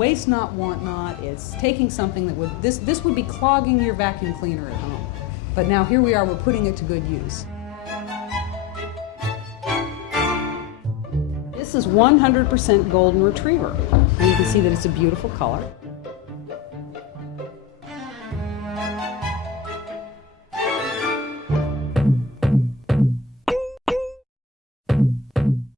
waste not, want not. It's taking something that would, this would be clogging your vacuum cleaner at home. But now here we are, we're putting it to good use. This is 100% golden retriever. And you can see that it's a beautiful color.